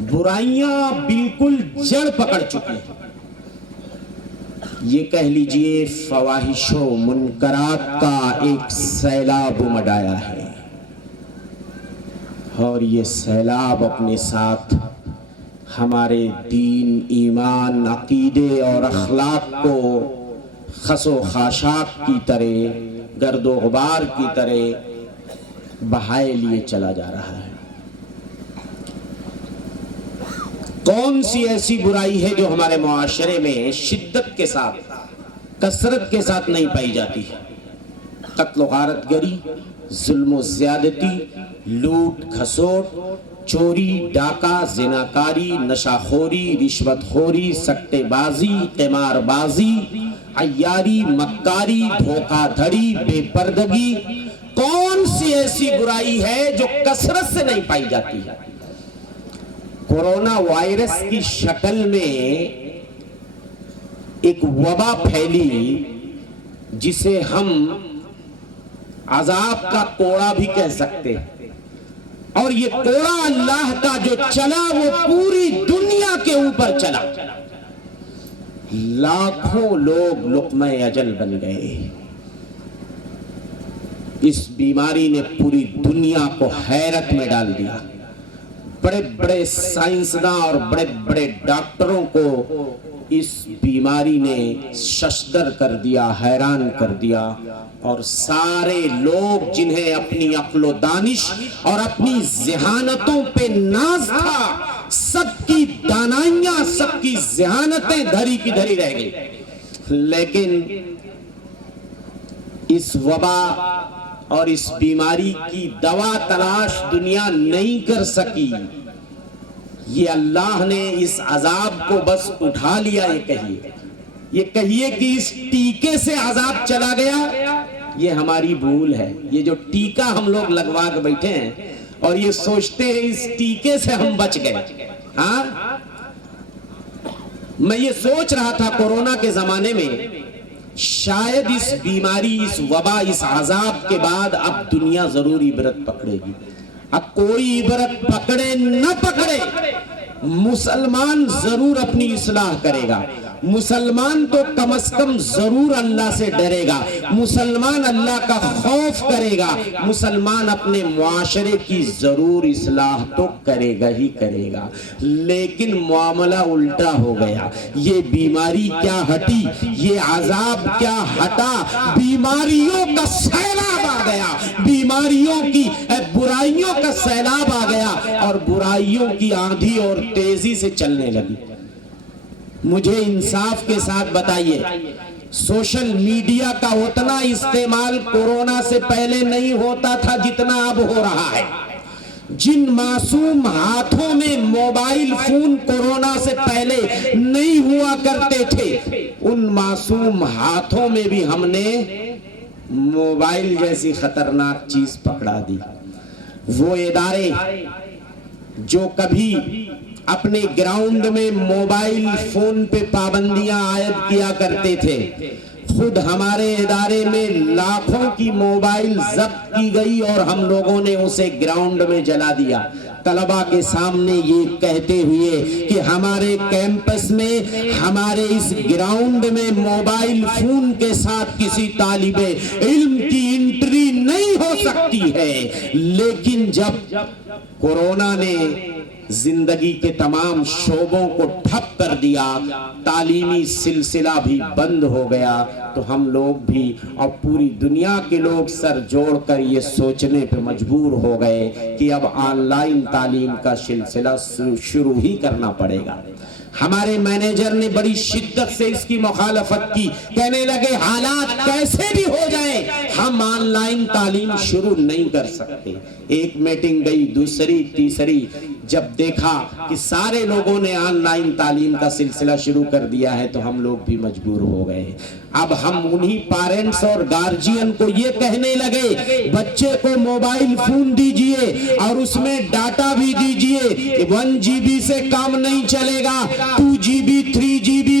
برائیاں بالکل جڑ پکڑ چکی ہیں. یہ کہہ لیجئے فواحش و منکرات کا ایک سیلاب مڈایا ہے، اور یہ سیلاب اپنے ساتھ ہمارے دین، ایمان، عقیدے اور اخلاق کو خس و خاشاک کی طرح، گرد و غبار کی طرح بہائے لیے چلا جا رہا ہے. کون سی ایسی برائی ہے جو ہمارے معاشرے میں شدت کے ساتھ، کثرت کے ساتھ نہیں پائی جاتی ہے؟ قتل و غارت گری، ظلم و زیادتی، لوٹ کھسوٹ، چوری، ڈاکہ، زناکاری، نشہ خوری، رشوت خوری، سٹے بازی، قمار بازی، عیاری، مکاری، دھوکہ دھڑی، بے پردگی. کون سی ایسی برائی ہے جو کثرت سے نہیں پائی جاتی ہے؟ کورونا وائرس کی شکل میں ایک وبا پھیلی جسے ہم عذاب کا کوڑا بھی کہہ سکتے ہیں، اور یہ کوڑا اللہ کا جو چلا وہ پوری دنیا کے اوپر چلا. لاکھوں لوگ لقمہ اجل بن گئے. اس بیماری نے پوری دنیا کو حیرت میں ڈال دیا. بڑے بڑے سائنسداں اور بڑے بڑے ڈاکٹروں کو اس بیماری نے ششدر کر دیا، حیران کر دیا، اور سارے لوگ جنہیں اپنی عقل و دانش اور اپنی ذہانتوں پہ ناز تھا، سب کی دانائیاں، سب کی ذہانتیں دھری کی دھری رہ گئی. لیکن اس وبا اور اس بیماری کی دوا تلاش دنیا نہیں کر سکی. یہ اللہ نے اس عذاب کو بس اٹھا لیا. یہ کہیے کہ اس ٹیکے سے عذاب چلا گیا، یہ ہماری بھول ہے. یہ جو ٹیکا ہم لوگ لگوا کے بیٹھے ہیں اور یہ سوچتے ہیں اس ٹیکے سے ہم بچ گئے. ہاں، میں یہ سوچ رہا تھا کورونا کے زمانے میں شاید اس بیماری، اس وبا، اس عذاب کے بعد اب دنیا ضرور عبرت پکڑے گی. اب کوئی عبرت پکڑے نہ پکڑے، مسلمان ضرور اپنی اصلاح کرے گا. مسلمان تو کم از کم ضرور اللہ سے ڈرے گا، مسلمان اللہ کا خوف کرے گا، مسلمان اپنے معاشرے کی ضرور اصلاح تو کرے گا ہی کرے گا. لیکن معاملہ الٹا ہو گیا. یہ بیماری کیا ہٹی، یہ عذاب کیا ہٹا، بیماریوں کا سیلاب آ گیا، بیماریوں کی، برائیوں کا سیلاب آ گیا، اور برائیوں کی آندھی اور تیزی سے چلنے لگی. مجھے انصاف کے ساتھ بتائیے، سوشل میڈیا کا اتنا استعمال کورونا سے پہلے نہیں ہوتا تھا جتنا اب ہو رہا ہے. جن معصوم ہاتھوں میں موبائل فون کورونا سے پہلے نہیں ہوا کرتے تھے، ان معصوم ہاتھوں میں بھی ہم نے موبائل جیسی خطرناک چیز پکڑا دی. وہ ادارے جو کبھی اپنے گراؤنڈ میں موبائل فون پہ پابندیاں عائد کیا کرتے تھے، خود ہمارے ادارے میں لاکھوں کی موبائل ضبط کی گئی اور ہم لوگوں نے اسے گراؤنڈ میں جلا دیا. طلبہ کے سامنے یہ کہتے ہوئے کہ ہمارے کیمپس میں، ہمارے اس گراؤنڈ میں موبائل فون کے ساتھ کسی طالب علم کی انٹری نہیں ہو سکتی ہے. لیکن جب کورونا نے زندگی کے تمام شعبوں کو ٹھپ کر دیا، تعلیمی سلسلہ بھی بند ہو گیا، تو ہم لوگ بھی اور پوری دنیا کے لوگ سر جوڑ کر یہ سوچنے پہ مجبور ہو گئے کہ اب آن لائن تعلیم کا سلسلہ شروع ہی کرنا پڑے گا. ہمارے مینیجر نے بڑی شدت سے اس کی مخالفت کی، کہنے لگے حالات کیسے بھی ہو جائیں ہم آن لائن تعلیم شروع نہیں کر سکتے. ایک میٹنگ گئی، دوسری، تیسری، جب دیکھا کہ سارے لوگوں نے آن لائن تعلیم کا سلسلہ شروع کر دیا ہے تو ہم لوگ بھی مجبور ہو گئے. اب ہم انہی پیرنٹس اور گارجین کو یہ کہنے لگے بچے کو موبائل فون دیجئے اور اس میں ڈاٹا بھی دیجئے. 1 GB سے کام نہیں چلے گا، 2 GB 3 GB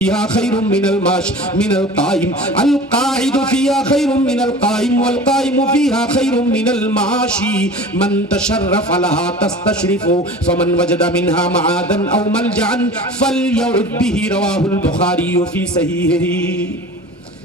فيها خير من الماش من القائم القاعد فيها خير من القائم والقائم فيها خير من الماشي من تشرف لها تستشرف فمن وجد منها معادا أو ملجعا فليعد به رواه البخاري في صحيحه।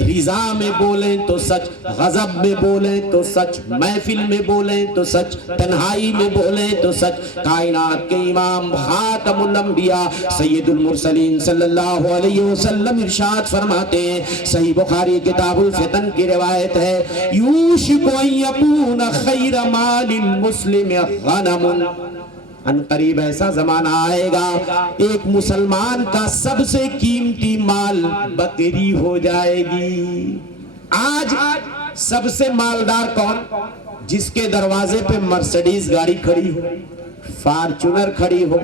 رضا میں بولیں تو سچ، غضب میں بولیں تو سچ، محفل میں بولیں تو سچ، تنہائی میں بولیں تو سچ۔ کائنات کے امام خاتم الانبیاء سید المرسلین صلی اللہ علیہ وسلم ارشاد فرماتے ہیں، صحیح بخاری کتاب الفتن کی روایت ہے، یوشک ان یکون خیر مال المسلم غنم، ان قریب ایسا زمانہ آئے گا ایک مسلمان کا سب سے قیمتی مال بکری ہو جائے گی۔ آج سب سے مالدار کون؟ جس کے دروازے پہ مرسڈیز گاڑی کھڑی ہو، فارچونر کھڑی ہو،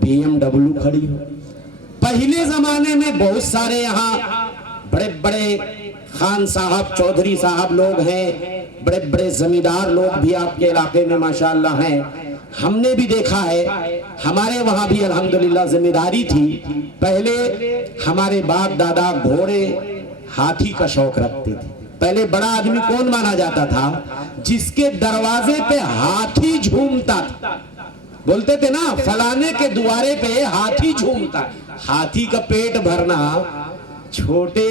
بی ایم ڈبلیو کھڑی ہو۔ پہلے زمانے میں بہت سارے یہاں بڑے بڑے خان صاحب، چودھری صاحب لوگ ہیں، بڑے بڑے زمیندار لوگ بھی آپ کے علاقے میں ماشاءاللہ ہیں، ہم نے بھی دیکھا ہے، ہمارے وہاں بھی الحمدللہ زمینداری تھی۔ پہلے ہمارے باپ دادا گھوڑے ہاتھی کا شوق رکھتے تھے۔ پہلے بڑا آدمی کون مانا جاتا تھا؟ جس کے دروازے پہ ہاتھی جھومتا تھا، بولتے تھے نا فلانے کے دوارے پہ ہاتھی جھومتا۔ ہاتھی کا پیٹ بھرنا چھوٹے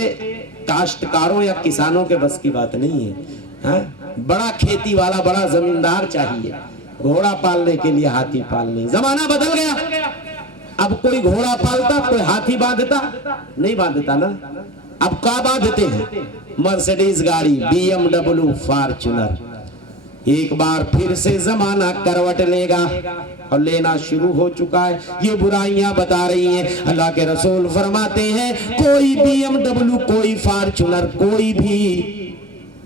کاشتکاروں یا کسانوں کے بس کی بات نہیں ہے، بڑا کھیتی والا، بڑا زمیندار چاہیے گھوڑا پالنے کے لیے، ہاتھی پالنے۔ زمانہ بدل گیا، اب کوئی گھوڑا پالتا، کوئی ہاتھی باندھتا نہیں، باندھتا نا۔ اب کیا باندھتے ہیں؟ مرسیڈیز گاڑی، بی ایم ڈبلیو، فارچونر۔ ایک بار پھر سے زمانہ کروٹ لے گا اور لینا شروع ہو چکا ہے، یہ برائیاں بتا رہی ہیں۔ اللہ کے رسول فرماتے ہیں کوئی بی ایم ڈبلیو، کوئی فارچونر، کوئی بھی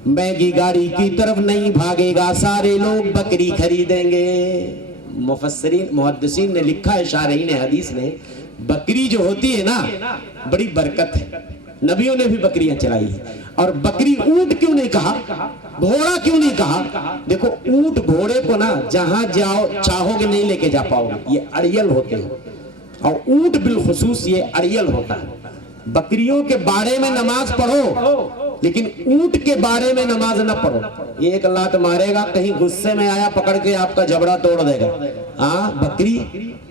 مہنگی گاڑی کی طرف نہیں بھاگے گا، سارے لوگ بکری خریدیں گے۔ مفسرین محدثین نے لکھا ہے، شارحین حدیث نے، بکری جو ہوتی ہے نا بڑی برکت ہے، نبیوں نے بھی بکریاں چلائی ہیں۔ اور بکری، اونٹ کیوں نہیں کہا، گھوڑا کیوں نہیں کہا؟ دیکھو اونٹ گھوڑے کو نا جہاں جاؤ چاہو گے نہیں لے کے جا پاؤ گے، یہ اڑیل ہوتے ہیں، اور اونٹ بالخصوص یہ اڑیل ہوتا ہے۔ بکریوں کے بارے میں نماز پڑھو لیکن اونٹ کے بارے میں نماز نہ پڑھو، یہ ایک لات مارے گا، کہیں غصے میں آیا پکڑ کے آپ کا جبڑا توڑ دے گا۔ ہاں بکری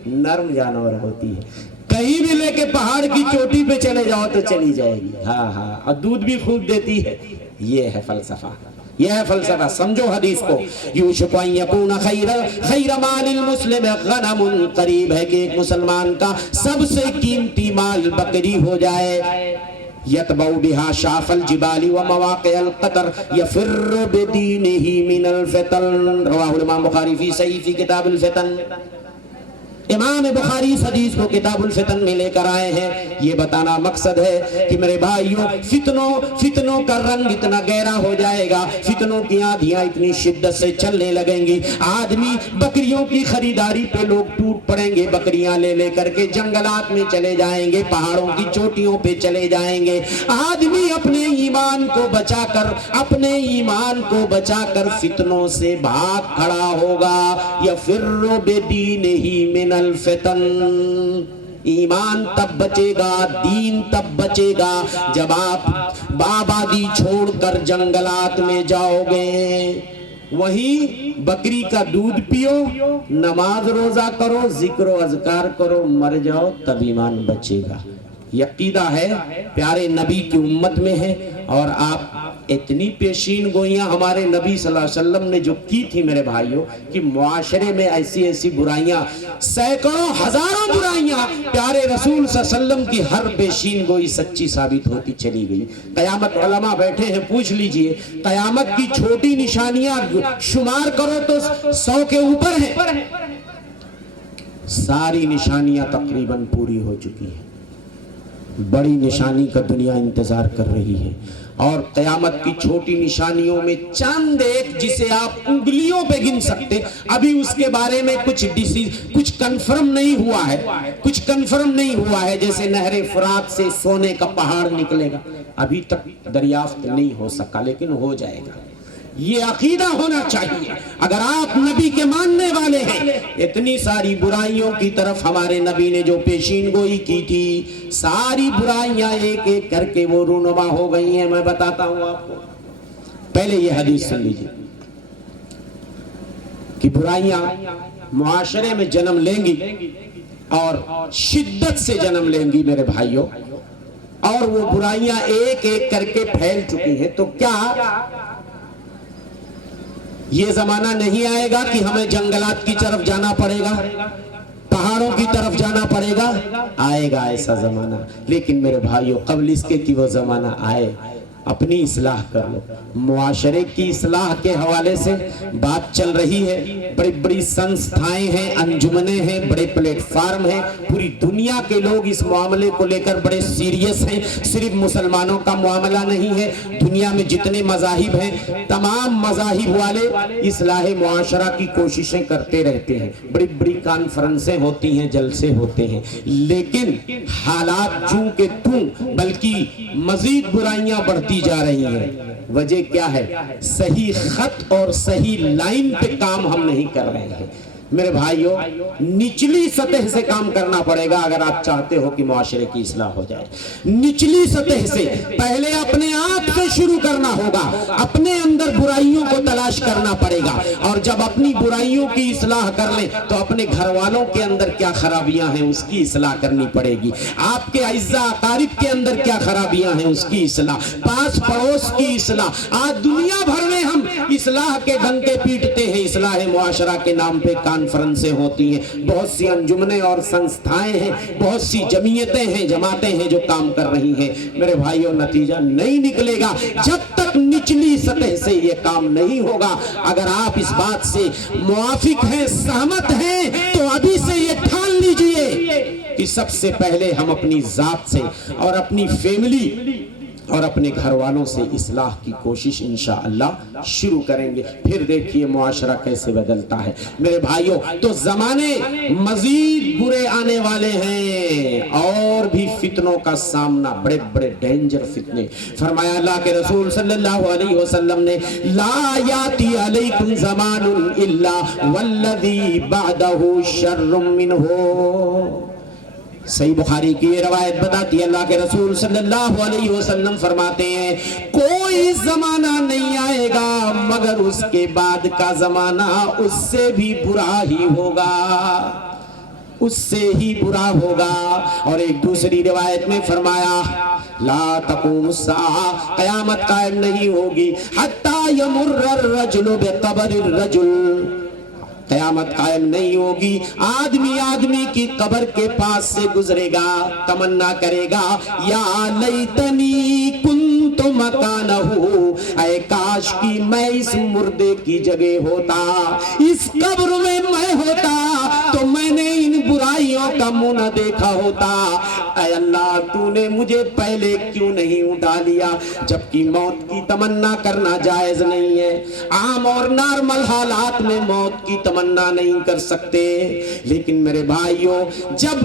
نرم جانور ہوتی ہے، کہیں بھی لے کے پہاڑ کی چوٹی پہ چلے جاؤ تو چلی جائے گی، ہاں ہاں، اور دودھ بھی خوب دیتی ہے۔ یہ ہے فلسفہ، یہ ہے فلسفہ، سمجھو حدیث کو۔ یوشک ان یکون خیر مال المسلم غنم، قریب ہے کہ ایک مسلمان کا سب سے قیمتی مال بکری ہو جائے۔ یتبع بها شاف الجبال ومواقع القطر یفر بدینہ من الفتن، رواہ الامام بخاری فی صحیح فی کتاب الفتن۔ امام بخاری اس حدیث کو کتاب الفتن میں لے کر آئے ہیں۔ یہ بتانا مقصد ہے کہ میرے بھائیوں، فتنوں کا رنگ اتنا گہرا ہو جائے گا، فتنوں کی آندھیاں اتنی شدت سے چلنے لگیں گی، آدمی بکریوں کی خریداری پہ لوگ ٹوٹ پڑیں گے، بکریاں لے لے کر کے جنگلات میں چلے جائیں گے، پہاڑوں کی چوٹیوں پہ چلے جائیں گے۔ آدمی اپنے ایمان کو بچا کر فتنوں سے بھاگ کھڑا ہوگا۔ یفر بدینہ من الفتن، ایمان تب بچے گا، دین تب بچے گا جب آپ آبادی چھوڑ کر جنگلات میں جاؤ گے۔ وہیں بکری کا دودھ پیو، نماز روزہ کرو، ذکر و اذکار کرو، مر جاؤ تب ایمان بچے گا۔ یہ عقیدہ ہے، پیارے نبی کی امت میں ہے، اور آپ اتنی پیشین گوئیاں ہمارے نبی صلی اللہ علیہ وسلم نے جو کی تھی میرے بھائیوں، کہ معاشرے میں ایسی برائیاں، سینکڑوں ہزاروں برائیاں، پیارے رسول صلی اللہ علیہ وسلم کی ہر پیشین گوئی سچی ثابت ہوتی چلی گئی۔ قیامت، علماء بیٹھے ہیں، پوچھ لیجئے قیامت کی چھوٹی نشانیاں شمار کرو تو 100 کے اوپر ہیں، ساری نشانیاں تقریباً پوری ہو چکی ہیں۔ بڑی نشانی کا دنیا انتظار کر رہی ہے، اور قیامت کی چھوٹی نشانیوں میں چند ایک جسے آپ انگلیوں پہ گن سکتے، ابھی اس کے بارے میں کچھ کنفرم نہیں ہوا ہے، جیسے نہر فرات سے سونے کا پہاڑ نکلے گا، ابھی تک دریافت نہیں ہو سکا، لیکن ہو جائے گا۔ یہ عقیدہ ہونا چاہیے اگر آپ نبی کے ماننے والے ہیں۔ اتنی ساری برائیوں کی طرف ہمارے نبی نے جو پیشین گوئی کی تھی، ساری برائیاں ایک ایک کر کے وہ رونما ہو گئی ہیں۔ میں بتاتا ہوں آپ کو، پہلے یہ حدیث سن لیجیے کہ برائیاں معاشرے میں جنم لیں گی اور شدت سے جنم لیں گی میرے بھائیوں، اور وہ برائیاں ایک ایک کر کے پھیل چکی ہیں۔ تو کیا یہ زمانہ نہیں آئے گا کہ ہمیں جنگلات کی طرف جانا پڑے گا، پہاڑوں کی طرف جانا پڑے گا؟ آئے گا ایسا زمانہ، لیکن میرے بھائیوں قبل اس کے کہ وہ زمانہ آئے اپنی اصلاح کر لو۔ معاشرے کی اصلاح کے حوالے سے بات چل رہی ہے، بڑی بڑی سنستھائیں ہیں، انجمنیں ہیں، بڑے پلیٹ فارم ہیں، پوری دنیا کے لوگ اس معاملے کو لے کر بڑے سیریس ہیں۔ صرف مسلمانوں کا معاملہ نہیں ہے، دنیا میں جتنے مذاہب ہیں تمام مذاہب والے اصلاح معاشرہ کی کوششیں کرتے رہتے ہیں، بڑی بڑی کانفرنسیں ہوتی ہیں، جلسے ہوتے ہیں، لیکن حالات جوں کے توں بلکہ مزید برائیاں بڑھتی جا رہی ہیں۔ وجہ کیا ہے؟ صحیح خط اور صحیح لائن پہ کام ہم نہیں کر رہے ہیں۔ میرے بھائیوں نچلی سطح سے کام کرنا پڑے گا اگر آپ چاہتے ہو کہ معاشرے کی اصلاح ہو جائے۔ نچلی سطح سے پہلے اپنے آپ سے شروع کرنا ہوگا، اپنے اندر برائیوں کو تلاش کرنا پڑے گا، اور جب اپنی برائیوں کی اصلاح کر لیں تو اپنے گھر والوں کے اندر کیا خرابیاں ہیں اس کی اصلاح کرنی پڑے گی، آپ کے اعزاء اقارب کے اندر کیا خرابیاں ہیں اس کی اصلاح، پاس پڑوس کی اصلاح۔ آج دنیا بھر میں ہم اصلاح کے ڈنکے پیٹتے ہیں، اصلاح معاشرہ کے نام پہ کانفرنسیں ہوتی ہیں، بہت سی انجمنیں اور سنستھائیں ہیں، بہت سی جمعیتیں ہیں، جماعتیں ہیں جو کام کر رہی ہیں۔ میرے بھائیوں نتیجہ نہیں نکلے گا جب تک نچلی سطح سے یہ کام نہیں ہوگا۔ اگر آپ اس بات سے موافق ہیں، سہمت ہیں، تو ابھی سے یہ ٹھان لیجئے کہ سب سے پہلے ہم اپنی ذات سے اور اپنی فیملی اور اپنے گھر والوں سے اصلاح کی کوشش انشاءاللہ شروع کریں گے، پھر دیکھیے معاشرہ کیسے بدلتا ہے۔ میرے بھائیوں تو زمانے مزید برے آنے والے ہیں، اور بھی فتنوں کا سامنا، بڑے بڑے ڈینجر فتنے۔ فرمایا اللہ کے رسول صلی اللہ علیہ وسلم نے، لا یاتی علیکم زمان الا والذی بعدہ شر منہ۔ صحیح بخاری کی یہ روایت بتاتی ہے، اللہ کے رسول صلی اللہ علیہ وسلم فرماتے ہیں کوئی زمانہ نہیں آئے گا مگر اس کے بعد کا زمانہ اس سے بھی برا ہی ہوگا، اس سے ہی برا ہوگا۔ اور ایک دوسری روایت میں فرمایا لا تقوم الساعہ، قیامت قائم نہیں ہوگی حتی یمر الرجل بقبر الرجل، قیامت قائم نہیں ہوگی آدمی کی قبر کے پاس سے گزرے گا، تمنا کرے گا یا لیتنی کنت مکانہ، اے کاش کی میں اس مردے کی جگہ ہوتا، اس قبر میں میں ہوتا تو میں نے ان برائیوں کا منہ نہ دیکھا ہوتا۔ اے اللہ تو نے مجھے پہلے کیوں نہیں اٹھا لیا؟ جبکہ موت کی تمنا کرنا جائز نہیں ہے، عام اور نارمل حالات میں موت کی تمنا نہیں کر سکتے، لیکن میرے بھائیوں جب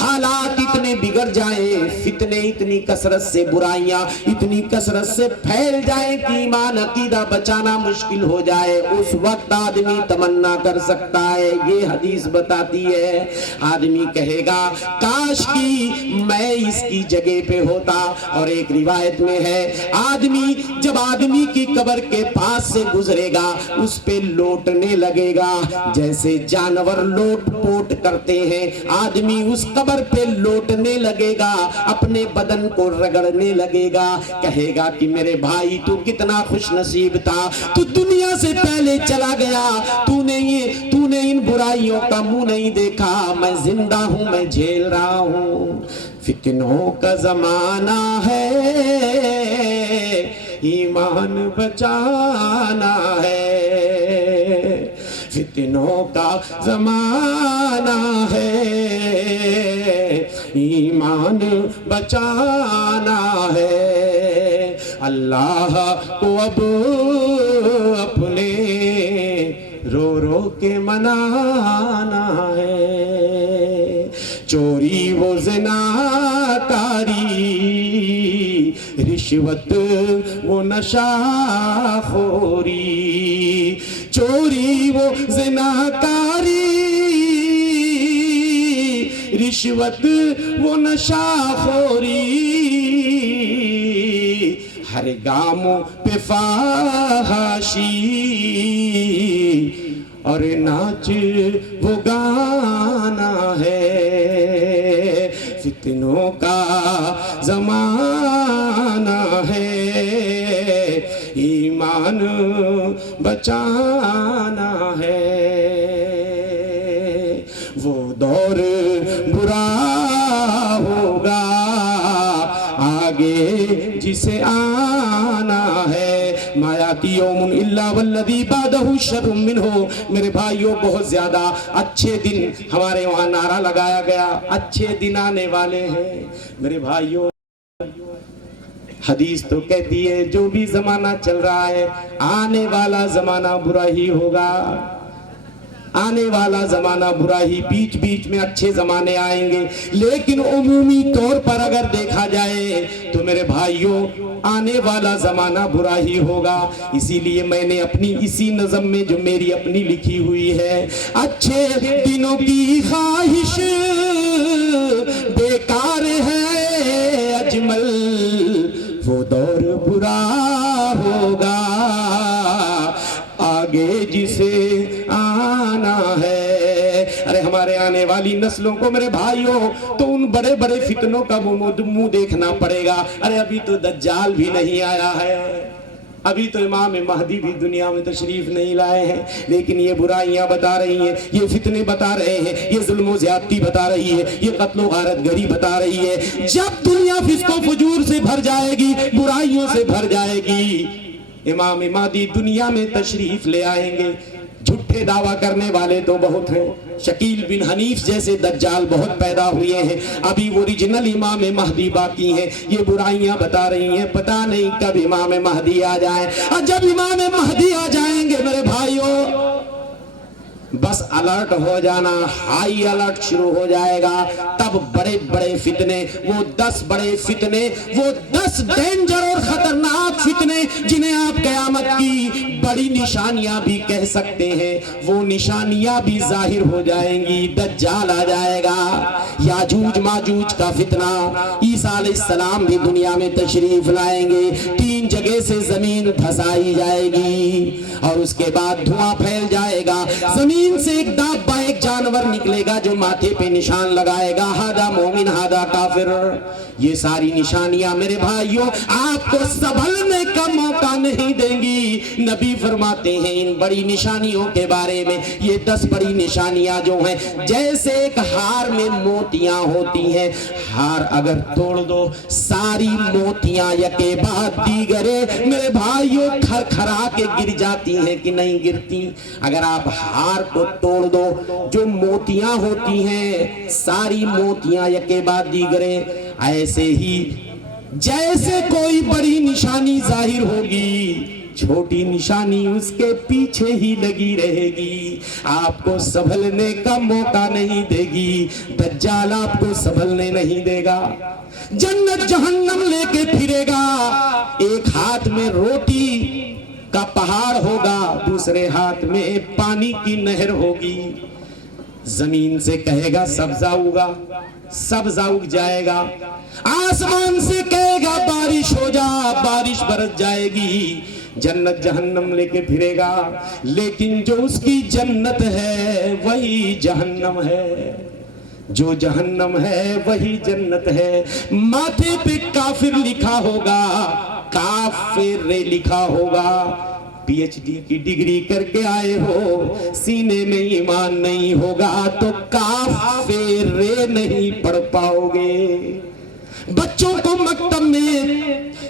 حالات اتنے بگڑ جائیں، فتنے اتنی کثرت سے، برائیاں اتنی کثرت سے پھیل جائیں کہ ایمان عقیدہ بچانا مشکل ہو جائے، اس وقت آدمی تمنا کر سکتا ہے۔ یہ حدیث بتاتی ہے آدمی کہے گا کاش کی میں اس کی جگہ پہ ہوتا۔ اور ایک روایت میں ہے آدمی جب آدمی کی قبر کے پاس سے گزرے گا اس پہ لوٹنے لگے گا، جیسے جانور لوٹ پوٹ کرتے ہیں، آدمی اس قبر پہ لوٹنے لگے گا، اپنے بدن کو رگڑنے لگے گا، کہے گا کہ میرے بھائی تو کتنا خوش نصیب تھا، تو دنیا سے پہلے چلا گیا، تو نے ان برائیوں کا منہ نہیں دیکھا، میں زندہ ہوں، میں جھیل رہا ہوں۔ فتنوں کا زمانہ ہے، ایمان بچانا ہے، فتنوں کا زمانہ ہے، ایمان بچانا ہے، اللہ کو اب اپنے رو رو کے منانا ہے، چوری و زناکاری، رشوت و نشہ خوری، چوری و زناکاری، رشوت و نشہ خوری، ہر گاموں پہ فحاشی اور ناچ وہ گانا ہے، زمانہ ہے، ایمان بچانا ہے، وہ دور برا ہوگا آگے جسے آنا ہے، ما یاتی یوم الا والذی بعدہ شر منہ۔ میرے بھائیوں بہت زیادہ اچھے دن ہمارے وہاں نعرہ لگایا گیا، اچھے دن آنے والے ہیں۔ میرے بھائیوں حدیث تو کہتی ہے جو بھی زمانہ چل رہا ہے آنے والا زمانہ برا ہی ہوگا، آنے والا زمانہ برا ہی، بیچ بیچ میں اچھے زمانے آئیں گے، لیکن عمومی طور پر اگر دیکھا جائے تو میرے بھائیوں آنے والا زمانہ برا ہی ہوگا۔ اسی لیے میں نے اپنی اسی نظم میں جو میری اپنی لکھی ہوئی ہے، اچھے دنوں کی خواہش بیکار ہے اجمل، وہ دور برا ہوگا آگے جسے آنا ہے۔ ارے ہمارے آنے والی نسلوں کو میرے بھائیوں تو ان بڑے بڑے فتنوں کا منہ دیکھنا پڑے گا۔ ارے ابھی تو دجال بھی نہیں آیا ہے، ابھی تو امام مہدی بھی دنیا میں تشریف نہیں لائے ہیں، لیکن یہ برائیاں بتا رہی ہیں، یہ فتنے بتا رہے ہیں، یہ ظلم و زیادتی بتا رہی ہے، یہ قتل و غارت گری بتا رہی ہے۔ جب دنیا فسق و فجور سے بھر جائے گی، برائیوں سے بھر جائے گی، امام مہدی دنیا میں تشریف لے آئیں گے۔ جھوٹے دعویٰ کرنے والے تو بہت ہیں، شکیل بن حنیف جیسے دجال بہت پیدا ہوئے ہیں، ابھی اوریجنل امام مہدی باقی ہیں۔ یہ برائیاں بتا رہی ہیں، پتہ نہیں کب امام مہدی آ جائیں، اور جب امام مہدی آ جائیں گے میرے بھائیوں بس الرٹ ہو جانا، ہائی الرٹ شروع ہو جائے گا۔ تب بڑے بڑے فتنے، وہ 10 بڑے فتنے، وہ 10 ڈینجر اور خطرناک فتنے جنہیں آپ قیامت کی بڑی نشانیاں بھی کہہ سکتے ہیں، وہ نشانیاں بھی ظاہر ہو جائیں گی۔ دجال آ جائے گا، یاجوج ماجوج کا فتنہ، عیسیٰ علیہ السلام بھی دنیا میں تشریف لائیں گے، 3 جگہ سے زمین دھسائی جائے گی اور اس کے بعد دھواں پھیل جائے گا، زمین سے ایک دابہ، ایک جانور نکلے گا جو ماتھے پہ نشان لگائے گا، ہادہ مومن ہادہ کافر۔ یہ ساری نشانیاں میرے بھائیوں آپ کو سنبھلنے کا موقع نہیں دیں گی۔ نبی فرماتے ہیں ان بڑی نشانیوں کے بارے میں، یہ 10 بڑی نشانیاں جو ہیں جیسے ایک ہار میں موتیاں ہوتی ہیں، ہار اگر توڑ دو ساری موتیاں یکے بعد دیگرے میرے بھائیوں کھر کھرا کے گر جاتی ہیں کہ نہیں گرتی؟ اگر آپ ہار کو توڑ دو جو موتیاں ہوتی ہیں ساری موتیاں یکے بعد دیگرے، ایسے ہی جیسے کوئی بڑی نشانی ظاہر ہوگی چھوٹی نشانی اس کے پیچھے ہی لگی رہے گی، آپ کو سنبھلنے کا موقع نہیں دے گی۔ دجال آپ کو سنبھلنے نہیں دے گا، جنت جہنم لے کے پھرے گا، ایک ہاتھ میں روٹی کا پہاڑ ہوگا، دوسرے ہاتھ میں پانی کی نہر ہوگی، زمین سے کہے گا سبزہ ہوگا، سبزہ اگ جائے گا، آسمان سے کہے گا بارش ہو جا، بارش برس جائے گی، جنت جہنم لے کے پھرے گا، لیکن جو اس کی جنت ہے وہی جہنم ہے، جو جہنم ہے وہی جنت ہے۔ ماتھے پہ کافر لکھا ہوگا، کافر لکھا ہوگا، پی ایچ ڈی کی ڈگری کر کے آئے ہو، سینے میں ایمان نہیں ہوگا تو کافر نہیں پڑھ پاؤ گے۔ بچوں کو مکتب میں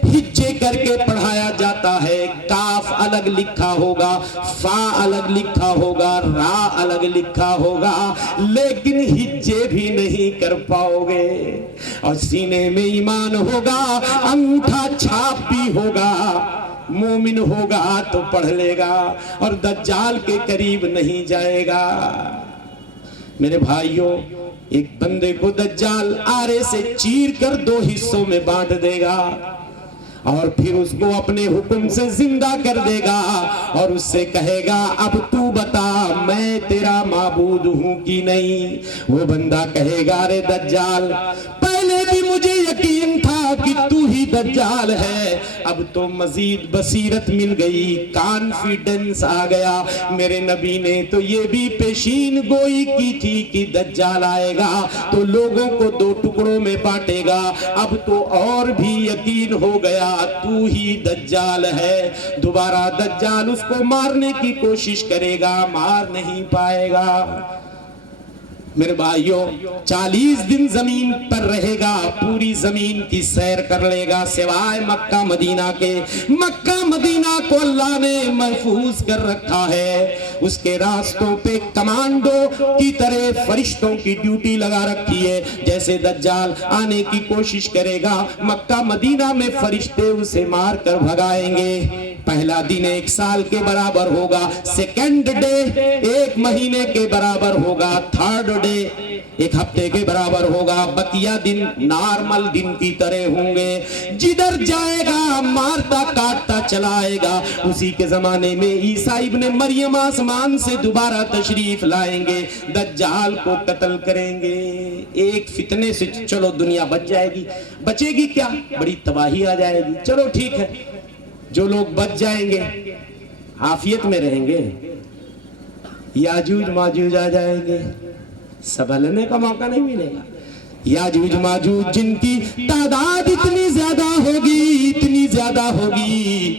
ہجے کر کے پڑھایا جاتا ہے، کاف الگ لکھا ہوگا، فا الگ لکھا ہوگا، را الگ لکھا ہوگا، لیکن ہجے بھی نہیں کر پاؤ گے۔ اور سینے میں ایمان ہوگا، انگوٹھا چھاپ بھی ہوگا، مومن ہوگا تو پڑھ لے گا اور دجال کے قریب نہیں جائے گا۔ میرے بھائیوں ایک بندے کو دجال آرے سے چیر کر 2 حصوں میں بانٹ دے گا اور پھر اس کو اپنے حکم سے زندہ کر دے گا اور اس سے کہے گا اب تو بتا میں تیرا معبود ہوں کہ نہیں؟ وہ بندہ کہے گا ارے دجال پہلے بھی مجھے یقین تھا کہ تو ہی دجال ہے. اب تو مزید بصیرت مل گئی, کانفیڈنس آ گیا. میرے نبی نے تو یہ بھی پیشین گوئی کی تھی کہ دجال آئے گا تو لوگوں کو 2 ٹکڑوں میں بانٹے گا. اب تو اور بھی یقین ہو گیا تو ہی دجال ہے. دوبارہ دجال اس کو مارنے کی کوشش کرے گا, مار نہیں پائے گا. میرے بھائیوں 40 دن زمین پر رہے گا, پوری زمین کی سیر کر لے گا سوائے مکہ مدینہ کے. مکہ مدینہ کو اللہ نے محفوظ کر رکھا ہے, اس کے راستوں پہ کمانڈو کی طرح فرشتوں کی ڈیوٹی لگا رکھی ہے. جیسے دجال آنے کی کوشش کرے گا مکہ مدینہ میں فرشتے اسے مار کر بھگائیں گے. پہلا دن 1 سال کے برابر ہوگا, سیکنڈ ڈے 1 مہینے کے برابر ہوگا, تھرڈ ڈے 1 ہفتے کے برابر ہوگا, بقیہ دن نارمل دن کی طرح ہوں گے. جدھر جائے گا مارتا کاٹتا چلا آئے گا. اسی کے زمانے میں عیسیٰ ابن مریم آسمان سے دوبارہ تشریف لائیں گے, دجال کو قتل کریں گے. ایک فتنے سے چلو دنیا بچ جائے گی, بچے گی کیا, بڑی تباہی آ جائے گی. چلو ٹھیک ہے, جو لوگ بچ جائیں گے عافیت میں رہیں گے. یاجوج ماجوج آ جائیں گے, سنبھلنے کا موقع نہیں ملے گا. یاجوج ماجوج جن کی تعداد اتنی زیادہ ہوگی, اتنی زیادہ ہوگی,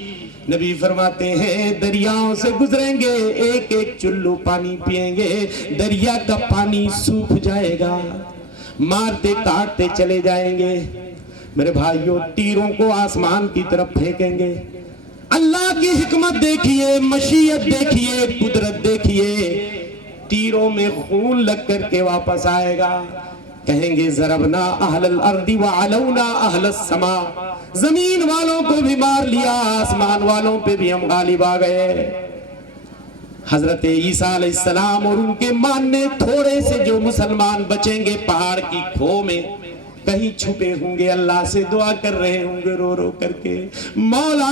نبی فرماتے ہیں دریاؤں سے گزریں گے, 1 چلو پانی پئیں گے, دریا کا پانی سوکھ جائے گا, مارتے کاٹتے چلے جائیں گے. میرے بھائیوں تیروں کو آسمان کی طرف پھینکیں گے. اللہ کی حکمت دیکھیے, مشیت دیکھیے, قدرت دیکھیے. تیروں میں خون لگ کر کے واپس آئے گا, کہیں گے ضربنا اہل الارض وعلونا اہل السماء. زمین والوں کو بھی مار لیا, آسمان والوں پہ بھی ہم غالب آ گئے. حضرت عیسیٰ علیہ السلام اور ان کے ماننے تھوڑے سے جو مسلمان بچیں گے پہاڑ کی کھو میں کہیں چھپے ہوں گے, اللہ سے دعا کر رہے ہوں گے رو رو کر کے, مولا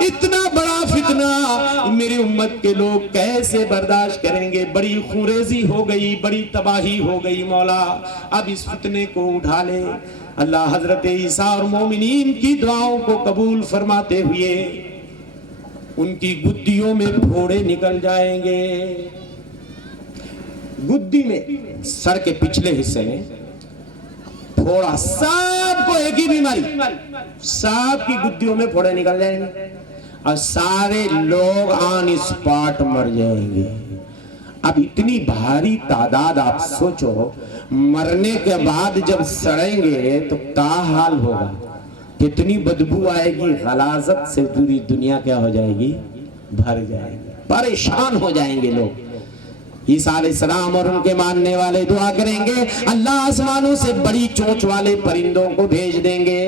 اتنا بڑا فتنہ میری امت کے لوگ کیسے برداشت کریں گے, بڑی خوریزی ہو گئی, بڑی تباہی ہو گئی, مولا اب اس فتنے کو اٹھا لے. اللہ حضرت عیسیٰ اور مومنین کی دعاؤں کو قبول فرماتے ہوئے ان کی گدیوں میں پھوڑے نکل جائیں گے. گدی میں سر کے پچھلے حصے میں پھوڑا, سب کو ایک ہی بیماری, سب کی گدیوں میں پھوڑے نکل جائیں گے اور سارے لوگ آن اسپاٹ مر جائیں گے. اب اتنی بھاری تعداد, آپ سوچو مرنے کے بعد جب سڑیں گے تو کیا حال ہوگا, کتنی بدبو آئے گی, غلاظت سے پوری دنیا کیا ہو جائے گی, بھر جائے گی, پریشان ہو جائیں گے لوگ. عیسیٰ علیہ السلام اور ان کے ماننے والے دعا کریں گے, اللہ آسمانوں سے بڑی چونچ والے پرندوں کو بھیج دیں گے,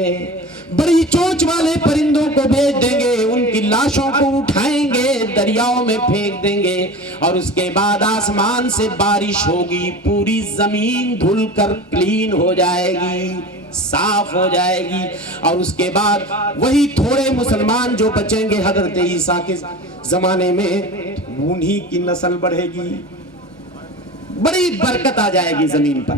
بڑی چونچ والے پرندوں کو بھیج دیں گے, ان کی لاشوں کو اٹھائیں گے, دریاؤں میں پھینک دیں گے, اور اس کے بعد آسمان سے بارش ہوگی, پوری زمین دھل کر کلین ہو جائے گی, صاف ہو جائے گی. اور اس کے بعد وہی تھوڑے مسلمان جو بچیں گے حضرت عیسیٰ کے زمانے میں, انہی کی نسل بڑھے گی, بڑی برکت آ جائے گی زمین پر.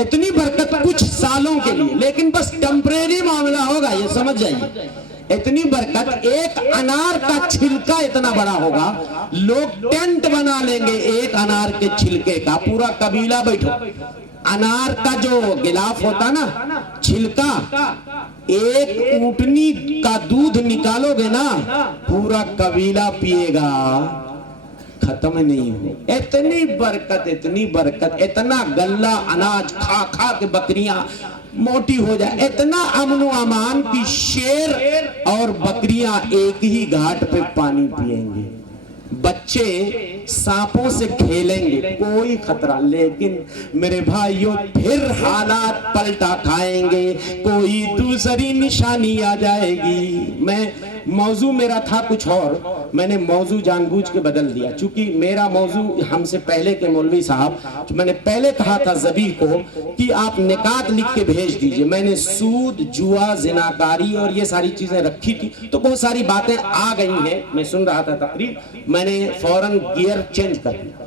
اتنی برکت کچھ سالوں کے لیے, لیکن بس ٹیمپریری معاملہ ہوگا, یہ سمجھ جائیے. اتنی برکت, 1 انار کا چھلکا اتنا بڑا ہوگا, لوگ ٹینٹ بنا لیں گے 1 انار کے چھلکے کا, پورا قبیلہ بیٹھو. انار کا جو غلاف ہوتا نا, چھلکا, 1 اونٹنی کا دودھ نکالو گے نا, پورا قبیلہ پیے گا, ختم نہیں ہو. اتنی برکت, اتنی برکت, اتنا غلہ اناج کھا کھا کے بکریاں موٹی ہو جائے, اتنا امن و امان کی شیر اور بکریاں ایک ہی گھاٹ پہ پانی پیئیں گے. بچے سانپوں سے کھیلیں گے, کوئی خطرہ, لیکن میرے بھائیوں پھر حالات پلٹا کھائیں گے, کوئی دوسری نشانی آ جائے گی. موضوع میرا تھا کچھ اور, میں نے موضوع جان بوجھ کے بدل دیا, چونکہ میرا موضوع ہم سے پہلے کے مولوی صاحب, میں نے پہلے کہا تھا ذبیح کو کہ آپ نکات لکھ کے بھیج دیجئے. میں نے سود, جوا, زناکاری اور یہ ساری چیزیں رکھی تھی, تو بہت ساری باتیں آ گئی ہیں. میں سن رہا تھا تقریر, میں نے فوراً گیئر چینج کر دیا.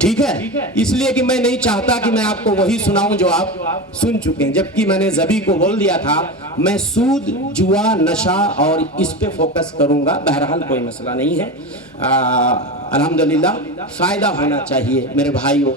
ٹھیک ہے، اس لیے کہ میں نہیں چاہتا کہ میں آپ کو وہی سناؤں جو آپ سن چکے ہیں، جبکہ میں نے زبی کو بول دیا تھا میں سود، جوا، نشہ اور اس پہ فوکس کروں گا۔ بہرحال کوئی مسئلہ نہیں ہے، الحمدللہ فائدہ ہونا چاہیے میرے بھائیوں۔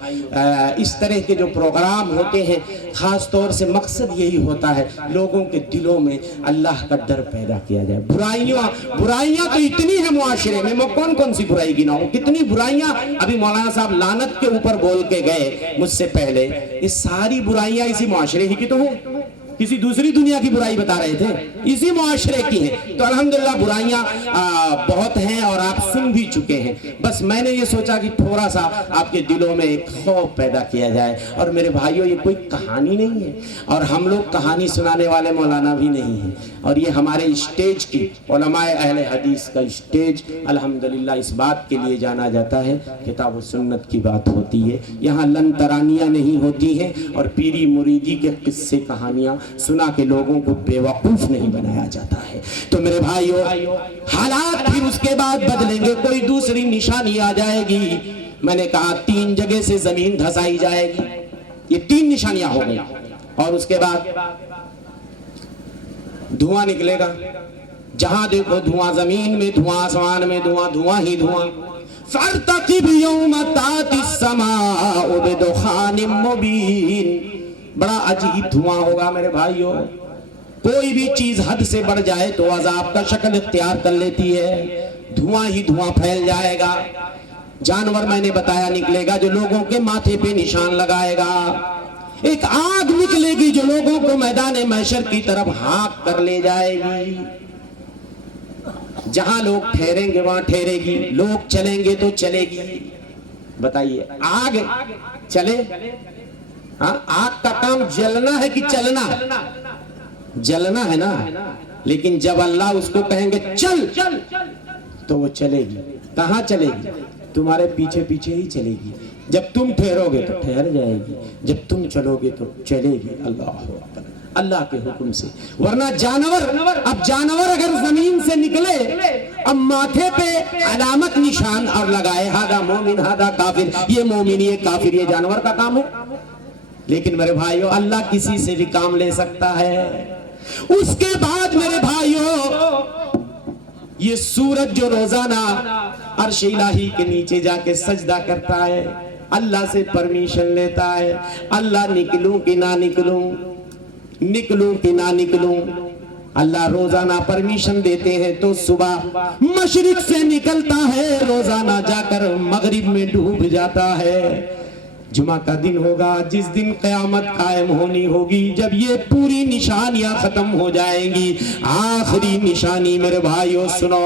اس طرح کے جو پروگرام ہوتے ہیں خاص طور سے مقصد یہی ہوتا ہے لوگوں کے دلوں میں اللہ کا ڈر پیدا کیا جائے۔ برائیاں تو اتنی ہیں معاشرے میں، میں کون کون سی برائی گناؤں، کتنی برائیاں ابھی مولانا صاحب لعنت کے اوپر بول کے گئے مجھ سے پہلے، یہ ساری برائیاں اسی معاشرے ہی کی تو ہیں، کسی دوسری دنیا کی برائی بتا رہے تھے، اسی معاشرے کی ہیں۔ تو الحمدللہ برائیاں بہت ہیں اور آپ سن بھی چکے ہیں، بس میں نے یہ سوچا کہ تھوڑا سا آپ کے دلوں میں ایک خوف پیدا کیا جائے۔ اور میرے بھائیوں یہ کوئی کہانی نہیں ہے، اور ہم لوگ کہانی سنانے والے مولانا بھی نہیں ہیں، اور یہ ہمارے اسٹیج کی علماء اہل حدیث کا اسٹیج الحمدللہ اس بات کے لیے جانا جاتا ہے، کتاب و سنت کی بات ہوتی ہے، یہاں لن ترانیاں نہیں ہوتی ہیں اور پیری مریدی کے قصے کہانیاں سنا کے لوگوں کو بے وقوف نہیں بنایا جاتا ہے۔ تو میرے بھائیوں حالات پھر اس کے بعد بدلیں گے، کوئی دوسری نشانی آ جائے گی۔ میں نے کہا 3 جگہ سے زمین دھسائی جائے گی، یہ 3 نشانیاں ہو گئی، اور اس کے بعد دھواں نکلے گا، جہاں دیکھو دھواں، زمین میں دھواں، آسمان میں دھواں، دھواں ہی دھواں۔ فَارْتَقِبْ يَوْمَ تَأْتِي السَّمَاءُ بِدُخَانٍ مُبِينٍ، بڑا عجیب دھواں ہوگا میرے بھائیوں۔ کوئی بھی چیز حد سے بڑھ جائے تو عذاب کا شکل اختیار کر لیتی ہے، دھواں ہی دھواں پھیل جائے گا۔ جانور میں نے بتایا نکلے گا جو لوگوں کے ماتھے پہ نشان لگائے گا، ایک آگ نکلے گی جو لوگوں کو میدان محشر کی طرف ہانک کر لے جائے گی، جہاں لوگ ٹھہریں گے وہاں ٹھہرے گی، لوگ چلیں گے تو چلے گی۔ بتائیے آگ چلے؟ ہاں، آگ کا کام جلنا ہے کہ چلنا؟ جلنا ہے نا، لیکن جب اللہ اس کو کہیں گے چل تو وہ چلے گی۔ کہاں چلے گی؟ تمہارے پیچھے پیچھے ہی چلے گی۔ جب تم ٹھہرو گے تو ٹھہر جائے گی، جب تم چلو گے تو چلے گی۔ اللہ اکبر، اللہ کے حکم سے۔ ورنہ اب جانور اگر زمین سے نکلے، اب ماتھے پہ علامت نشان اور لگائے ہادہ مومن ہادہ کافر، یہ مومن یہ کافر، یہ جانور کا کام ہے۔ لیکن میرے بھائیوں اللہ کسی سے بھی کام لے سکتا ہے۔ اس کے بعد میرے بھائیوں یہ سورج جو روزانہ عرش الہی کے نیچے جا کے سجدہ کرتا ہے، اللہ سے پرمیشن لیتا ہے، اللہ نکلوں کہ نہ نکلوں، نکلوں کہ نہ نکلوں۔ اللہ روزانہ پرمیشن دیتے ہیں تو صبح مشرق سے نکلتا ہے، روزانہ جا کر مغرب میں ڈوب جاتا ہے۔ جمعہ کا دن ہوگا جس دن قیامت قائم ہونی ہوگی، جب یہ پوری نشانیاں ختم ہو جائیں گی، آخری نشانی میرے بھائیوں سنو،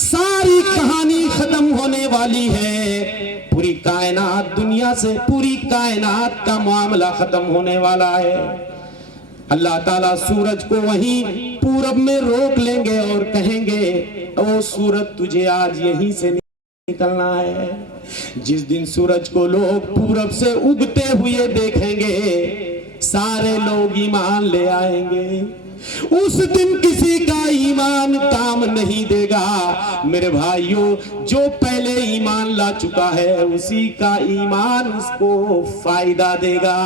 ساری کہانی ختم ہونے والی ہے، پوری کائنات دنیا سے، پوری کائنات کا معاملہ ختم ہونے والا ہے۔ اللہ تعالیٰ سورج کو وہیں پورب میں روک لیں گے اور کہیں گے او سورج تجھے آج یہیں سے نکلنا ہے۔ جس دن سورج کو لوگ پورب سے اگتے ہوئے دیکھیں گے، سارے لوگ ایمان لے آئیں گے۔ اس دن کسی کا ایمان کام نہیں دے گا میرے بھائیوں، جو پہلے ایمان لا چکا ہے اسی کا ایمان اس کو فائدہ دے گا۔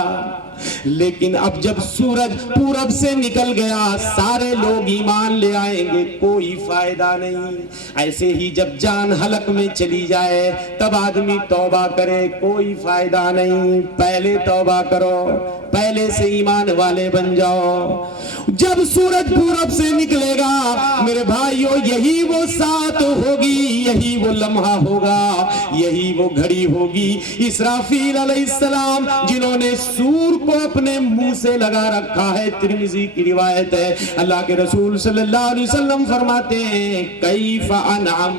لیکن اب جب سورج پورب سے نکل گیا، سارے لوگ ایمان لے آئیں گے، کوئی فائدہ نہیں۔ ایسے ہی جب جان حلق میں چلی جائے تب آدمی توبہ کرے، کوئی فائدہ نہیں۔ پہلے توبہ کرو، پہلے سے ایمان والے بن جاؤ۔ جب سورج پورب سے نکلے گا میرے بھائیوں، یہی وہ ساعت ہوگی، یہی وہ لمحہ ہوگا، یہی وہ گھڑی ہوگی۔ اسرافیل علیہ السلام جنہوں نے سور کو اپنے منہ سے لگا رکھا ہے، ترمذی کی روایت ہے، اللہ کے رسول صلی اللہ علیہ وسلم فرماتے ہیں کیف انعم،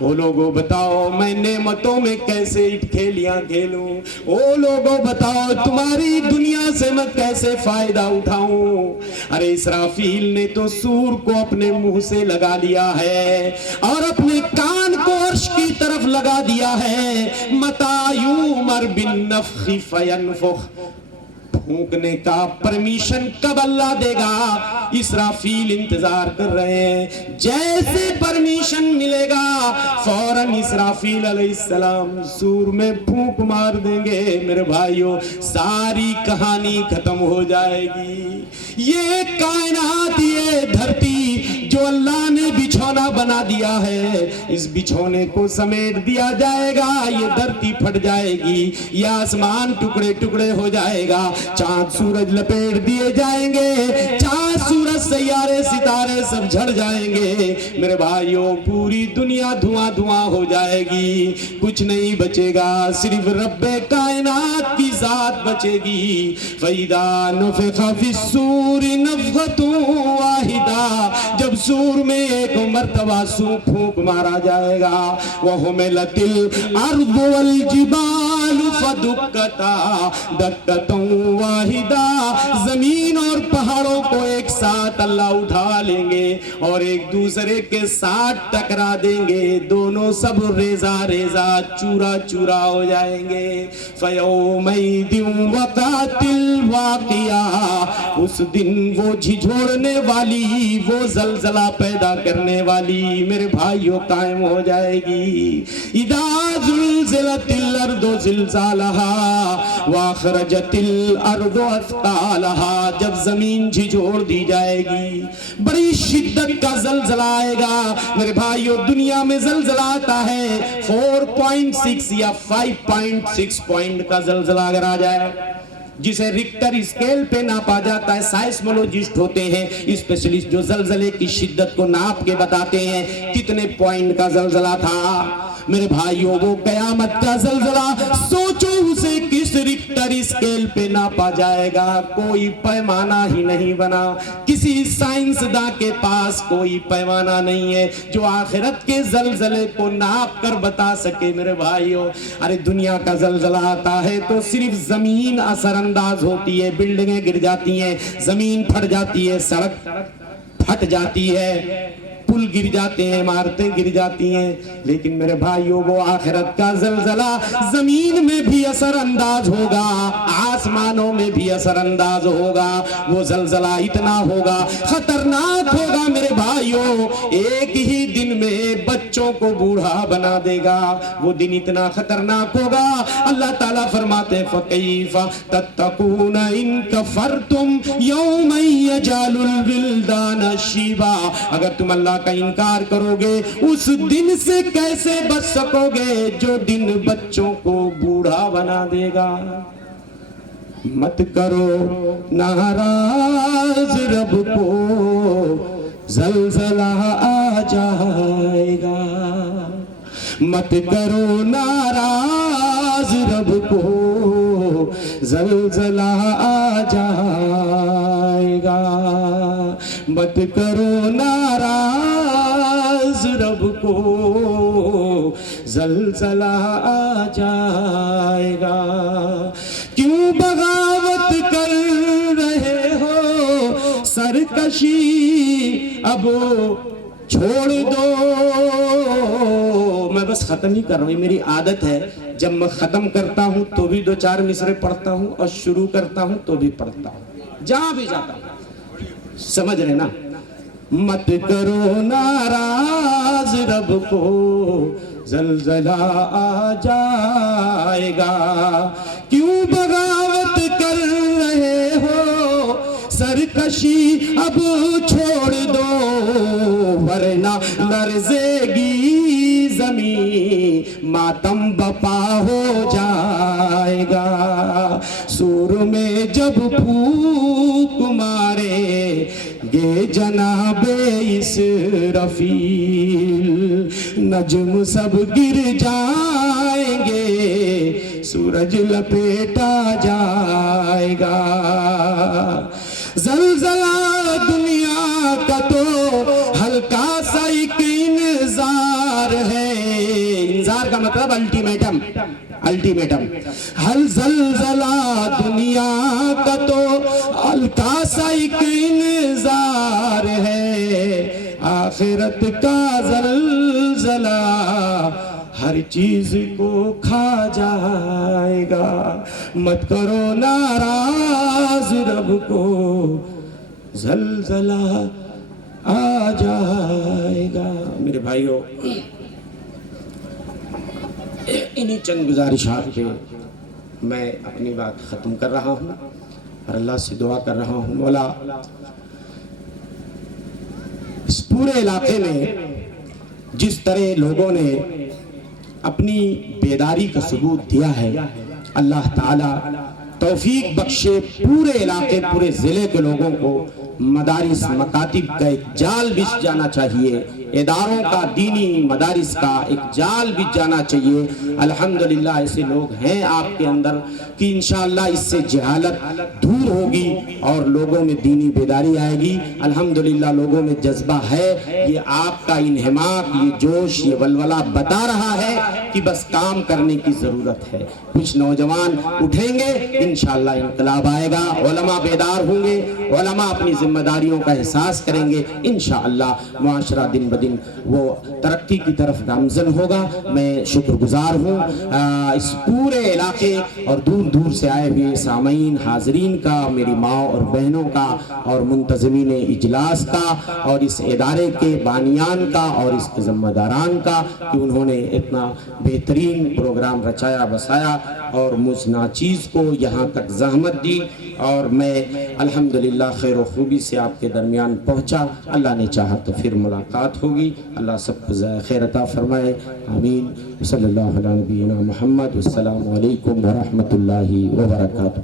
وہ لوگوں بتاؤ میں نعمتوں میں کیسے کھیلیاں کھیلوں، وہ لوگوں بتاؤ تمہاری دنیا سے میں کیسے فائدہ اٹھاؤں۔ ارے اسرافیل نے تو سور کو اپنے منہ سے لگا لیا ہے اور اپنے کان کو عرش کی طرف لگا دیا ہے۔ متی یؤمر بالنفخ فینفخ، پھونکنے کا پرمیشن کب اللہ دے گا؟ اسرافیل انتظار کر رہے ہیں، جیسے پرمیشن ملے گا فوراً اسرافیل علیہ السلام سور میں پھونک مار دیں گے۔ میرے بھائیوں، ساری کہانی ختم ہو جائے گی۔ یہ کائنات، یہ دھرتی جو اللہ نے بچھونا بنا دیا ہے، اس بچھونے کو سمیٹ دیا جائے گا، یہ دھرتی پھٹ جائے گی، یہ آسمان ٹکڑے ٹکڑے ہو جائے گا، چاند سورج لپیٹ دیے جائیں گے، چاند سورج سیارے ستارے سب جھڑ جائیں گے۔ میرے بھائیوں، پوری دنیا دھواں دھواں ہو جائے گی، کچھ نہیں بچے گا، صرف رب کائنات کی ذات بچے گی۔ فَإِذَا نُفِخَ فِي الصُّورِ نَفْخَةٌ وَاحِدَةٌ، جب سور میں ایک مرتبہ سور پھونک مارا جائے گا، وَحُمِلَتِ الْأَرْضُ وَالْجِبَالُ فَدُكَّتَا دَكَّةً وَاحِدَةً، زمین اور پہاڑوں کو ایک ساتھ اللہ اٹھا لیں گے اور ایک دوسرے کے ساتھ ٹکرا دیں گے، دونوں سب ریزہ ریزہ چورا چورا ہو جائیں گے۔ فَيَوْمَئِذٍ وَقَعَتِ الْوَاقِعَةُ، اس دن وہ جھنجھوڑنے والی، وہ زلزلہ پیدا کرنے والی میرے بھائیوں قائم ہو جائے گی۔ اِذَا زُلْزِلَتِ الْأَرْضُ زِلْزَالَهَا وَأَخْرَجَتِ الْأَرْضُ أَثْقَالَهَا، جب زمین جھنجھوڑ دی جائے گی، بڑی شدت کا زلزلہ آئے گا۔ میرے بھائیوں، دنیا میں زلزلہ آتا ہے 4.6 یا 5.6 پوائنٹ کا زلزلہ اگر آ جائے، جسے ریکٹر اسکیل پہ ناپا جاتا ہے، سائسمولوجسٹ ہوتے ہیں اسپیشلسٹ جو زلزلے کی شدت کو ناپ کے بتاتے ہیں کتنے پوائنٹ کا زلزلہ تھا۔ میرے بھائیوں، وہ قیامت کا زلزلہ سوچو اسے کس ریکٹر اسکیل پہ ناپا جائے گا، کوئی پیمانہ ہی نہیں بنا، کسی سائنسداں کے پاس کوئی پیمانہ نہیں ہے جو آخرت کے زلزلے کو ناپ کر بتا سکے۔ میرے بھائیوں، ارے دنیا کا زلزلہ آتا ہے تو صرف زمین اثر انداز ہوتی ہے، بلڈنگیں گر جاتی ہیں، زمین پھٹ جاتی ہے، سڑک پھٹ جاتی ہے، پل گر جاتے ہیں، عمارتیں گر جاتی ہیں، لیکن میرے بھائیوں وہ آخرت کا زلزلہ زمین میں بھی اثر انداز ہوگا، آسمانوں میں بھی اثر انداز ہوگا۔ وہ زلزلہ اتنا ہوگا، خطرناک ہوگا میرے بھائیوں، ایک ہی دن میں بچوں کو بوڑھا بنا دے گا۔ وہ دن اتنا خطرناک ہوگا، اللہ تعالیٰ فرماتے ہیں فَكَيْفَ تَتَّقُونَ إِن كَفَرْتُمْ يَوْمًا يَجْعَلُ الْوِلْدَانَ شِيبًا، اگر تم اللہ کا انکار کرو گے اس دن سے کیسے بچ سکو گے جو دن بچوں کو بوڑھا بنا دے گا۔ مت کرو ناراض رب کو، زلزلہ آ جائے گا، مت کرو ناراض رب کو، زلزلہ آ جائے گا، مت کرو ناراض رب کو، زلزلہ آ جائے گا۔ کیوں بغاوت کر رہے ہو سرکشی، اب چھوڑ دو۔ میں بس ختم ہی کر رہا ہوں، میری عادت ہے جب میں ختم کرتا ہوں تو بھی 2-4 مصرے پڑھتا ہوں اور شروع کرتا ہوں تو بھی پڑھتا ہوں، جہاں بھی جاتا ہوں، سمجھ رہے نا؟ مت کرو ناراض رب کو، زلزلہ آ جائے گا۔ کیوں بغاوت کر رہے ہو سرکشی، اب چھوڑ دو، ورنہ لرزے گی زمین، ماتم بپا ہو جائے گا۔ سور میں جب پھونک مارے گے جناب اسرافیل، نجم سب گر جائیں گے، سورج لپیٹا جائے گا۔ زلزلہ دنیا کا تو ہلکا سا ایک انذار ہے، انذار کا مطلب الٹیمیٹم، الٹیمیٹم۔ ہل زلزلہ دنیا کا تو ہلکا سا ایک انذار ہے، آخرت کا زلزلہ ہر چیز کو کھا جائے گا، مت کرو ناراض رب کو، زلزلہ آ جائے گا۔ میرے بھائیوں، انہی چند گزارشات پہ میں اپنی بات ختم کر رہا ہوں اور اللہ سے دعا کر رہا ہوں، مولا اس پورے علاقے میں جس طرح لوگوں نے اپنی بیداری کا ثبوت دیا ہے، اللہ تعالیٰ توفیق بخشے، پورے علاقے پورے ضلع کے لوگوں کو مدارس مکاتب کا ایک جال بچھ جانا چاہیے، اداروں کا دینی مدارس کا ایک جال بچھ جانا چاہیے۔ الحمدللہ ایسے لوگ ہیں آپ کے اندر کہ انشاءاللہ اس سے جہالت دور ہوگی اور لوگوں میں دینی بیداری آئے گی۔ الحمدللہ لوگوں میں جذبہ ہے، یہ آپ کا انہماک، یہ جوش، یہ ولولہ بتا رہا ہے کہ بس کام کرنے کی ضرورت ہے۔ کچھ نوجوان اٹھیں گے، انشاءاللہ انقلاب آئے گا، علماء بیدار ہوں گے، علماء اپنی ذمہ داریوں کا احساس کریں گے، انشاءاللہ معاشرہ دن بدن وہ ترقی کی طرف گامزن ہوگا۔ میں شکر گزار ہوں اس پورے علاقے اور دور دور سے آئے ہوئے سامعین حاضرین کا، میری ماں اور بہنوں کا اور منتظمین اجلاس کا اور اس ادارے کے بانیان کا اور اس کے ذمہ داران کا کہ انہوں نے اتنا بہترین پروگرام رچایا بسایا اور مجھ ناچیز کو یہاں تک زحمت دی، اور میں الحمدللہ خیر و خوبی سے آپ کے درمیان پہنچا۔ اللہ نے چاہا تو پھر ملاقات ہوگی۔ اللہ سب کو خیر عطا فرمائے، آمین۔ صلی اللہ علیہ نبینا محمد، والسلام علیکم ورحمۃ اللہ وبرکاتہ۔